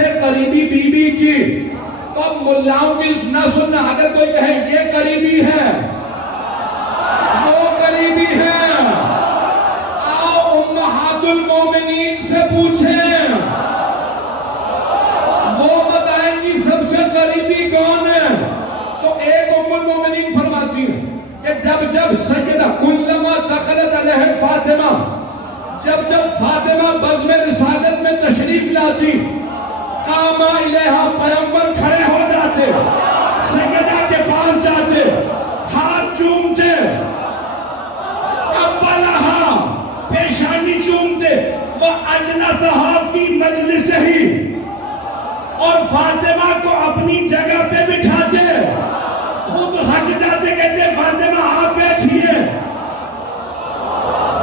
سے قریبی بیوی کی، تو اب ملاؤں کی نہ سننا، اگر کوئی کہے یہ قریبی ہے وہ قریبی ہے، آؤ امہات المومنین سے پوچھیں، وہ بتائیں گی سب سے قریبی کون ہے۔ تو ایک ام المومنین فرماتی ہیں کہ جب سیدہ کلما دخلت علیہ فاطمہ، جب فاطمہ بزم رسالت میں تشریف لاتی، قام الیہا، پیغمبر کھڑے ہو جاتے، سیدہ کے پاس جاتے، ہاتھ چومتے، قبلہا، پیشانی چومتے، وَأَجْلَسَهَا فِي مَجْلِسِهِ، اور فاطمہ کو اپنی جگہ پہ بٹھاتے، خود ہٹ جاتے، کہتے فاطمہ آپ بیٹھیے۔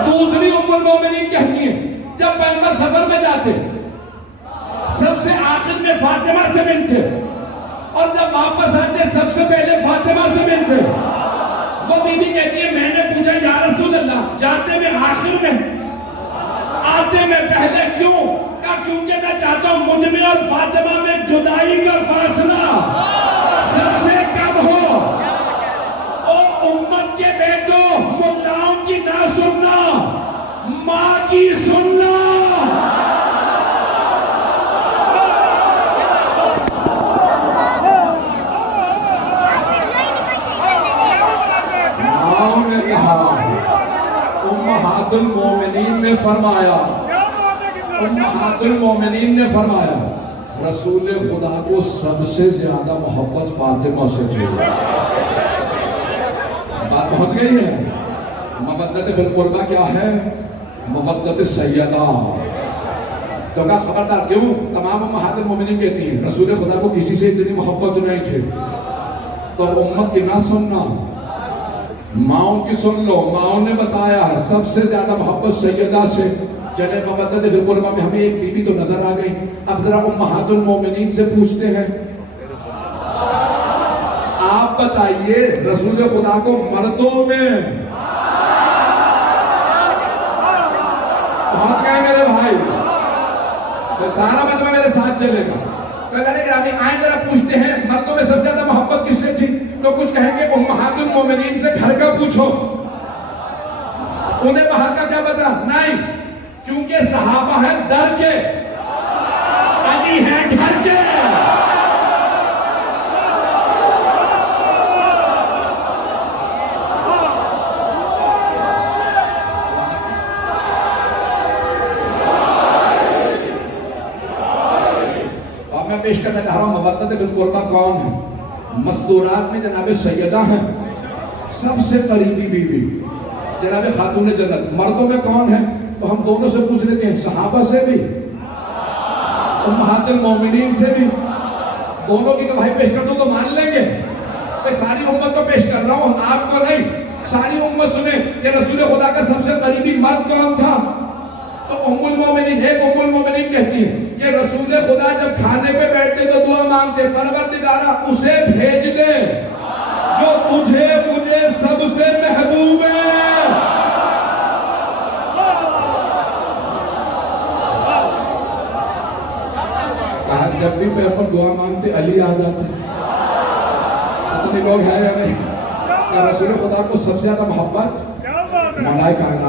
دوسری ام المومنین کہتی ہیں جب پیغمبر سفر میں جاتے، سب سے آخر میں فاطمہ سے ملتے، اور جب واپس آتے سب سے پہلے فاطمہ سے ملتے۔ وہ بی بی کہتی ہے میں نے پوچھا یا رسول اللہ، جاتے میں آخر میں، آتے میں پہلے، کیوں؟ کہا کیونکہ میں چاہتا ہوں مجھ میں اور فاطمہ میں جدائی کا فاصلہ سب سے کم ہو۔ او امت کے بیٹوں، ملاؤں کی نہ سننا، ماں کی سننا۔ ماں نے کہا، امہات المومنین نے فرمایا، امہات المومنین نے فرمایا رسول خدا کو سب سے زیادہ محبت فاطمہ سے تھی۔ بات پہنچ گئی ہے۔ مودت فی القربہ کیا ہے؟ مودت سیدہ۔ تو کہا خبردار، کیوں؟ تمام امہات المومنین کہتی ہیں رسول خدا کو کسی سے اتنی محبت نہیں تھی۔ تو امت کی نہ سننا، ماؤں کی سن لو۔ ماؤں نے بتایا ہے سب سے زیادہ محبت سیدہ سے۔ چلے مودت فی القربہ میں ہمیں ایک بیوی تو نظر آ گئی، اب ذرا امہات المومنین سے پوچھتے ہیں، آپ بتائیے رسول خدا کو مردوں میں، پہنچ گئے میرے بھائی، سارا مجمع میرے ساتھ چلے گا۔ آئیں ذرا پوچھتے ہیں مردوں میں سب سے زیادہ محبت کس سے تھی؟ تو کچھ کہیں گے امہات المومنین سے گھر کا پوچھو، انہیں باہر کا کیا پتا؟ نہیں، کیونکہ صحابہ ہیں در کے، علی ہیں گھر کے۔ اب میں پیش کرنا چاہ رہا ہوں مودت فی القربہ کون ہے؟ مستورات میں جناب سیدہ ہیں، سب سے قریبی بیوی جناب خاتون جنت۔ مردوں میں کون ہے؟ تو ہم دونوں سے پوچھ لیتے ہیں، صحابہ سے بھی، امہات المومنین سے بھی، دونوں کی تو بھائی پیش کر دو تو مان لیں گے۔ میں ساری امت کو پیش کر رہا ہوں، آپ کو نہیں۔ ساری امت سنیں کہ رسول خدا کا سب سے قریبی مرد کون تھا؟ تو ام المومنین، ایک ام المومنین کہتی ہے کہ رسول خدا جب کھانے پہ بیٹھتے تو دعا مانگتے، پروردگارا اسے بھیج دے جو تجھے مجھے سب سے محبوب ہے۔ کہا جب بھی پیغمبر دعا مانگتے علی آ جاتے۔ اتنے لوگ ہیں یا نہیں؟ کہ رسول خدا کو سب سے زیادہ محبت مولا کائنات